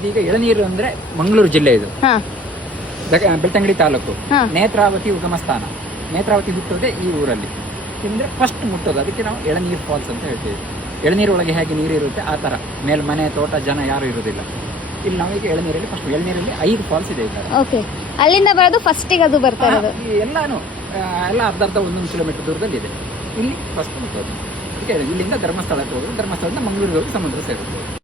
ಇದೀಗ ಎಳನೀರು ಅಂದ್ರೆ ಮಂಗಳೂರು ಜಿಲ್ಲೆ ಇದು, ಹಾ ಬೆಳ್ತಂಗಡಿ ತಾಲೂಕು, ಹಾ. ನೇತ್ರಾವತಿ ಉಗಮ ಸ್ಥಾನ. ನೇತ್ರಾವತಿ ಹುಟ್ಟೋದೇ ಈ ಊರಲ್ಲಿ, ಅಂದ್ರೆ ಫಸ್ಟ್ ಮುಟ್ಟೋದು. ಅದಕ್ಕೆ ನಾವು ಎಳನೀರು ಫಾಲ್ಸ್ ಅಂತ ಹೇಳ್ತೀವಿ. ಎಳನೀರು ಒಳಗೆ ಹೇಗೆ ನೀರು ಇರುತ್ತೆ ಆ ಥರ, ಮೇಲೆ ಮನೆ ತೋಟ ಜನ ಯಾರು ಇರೋದಿಲ್ಲ. ಇಲ್ಲಿ ನಾವು ಈಗ ಎಳನೀರಲ್ಲಿ ಫಸ್ಟ್, ಎಳನೀರಲ್ಲಿ 5 ಫಾಲ್ಸ್ ಇದೆ ಈ ಥರ. ಓಕೆ, ಅಲ್ಲಿಂದ ಬರೋದು ಫಸ್ಟಿಗೆ ಅದು ಬರ್ತಾ ಇರೋದು. ಎಲ್ಲಾನು ಎಲ್ಲ ಅರ್ಧ 1 ಕಿಲೋಮೀಟರ್ ದೂರದಲ್ಲಿ ಇದೆ. ಇಲ್ಲಿ ಫಸ್ಟ್ ಮುಟ್ಟೋದು. ಅದಕ್ಕೆ ಇಲ್ಲಿಂದ ಧರ್ಮಸ್ಥಳಕ್ಕೆ ಹೋಗೋದು, ಧರ್ಮಸ್ಥಳದಿಂದ ಮಂಗಳೂರಿಗೆ ಹೋಗಿ ಸಮುದ್ರ ಸೇರುತ್ತೆ.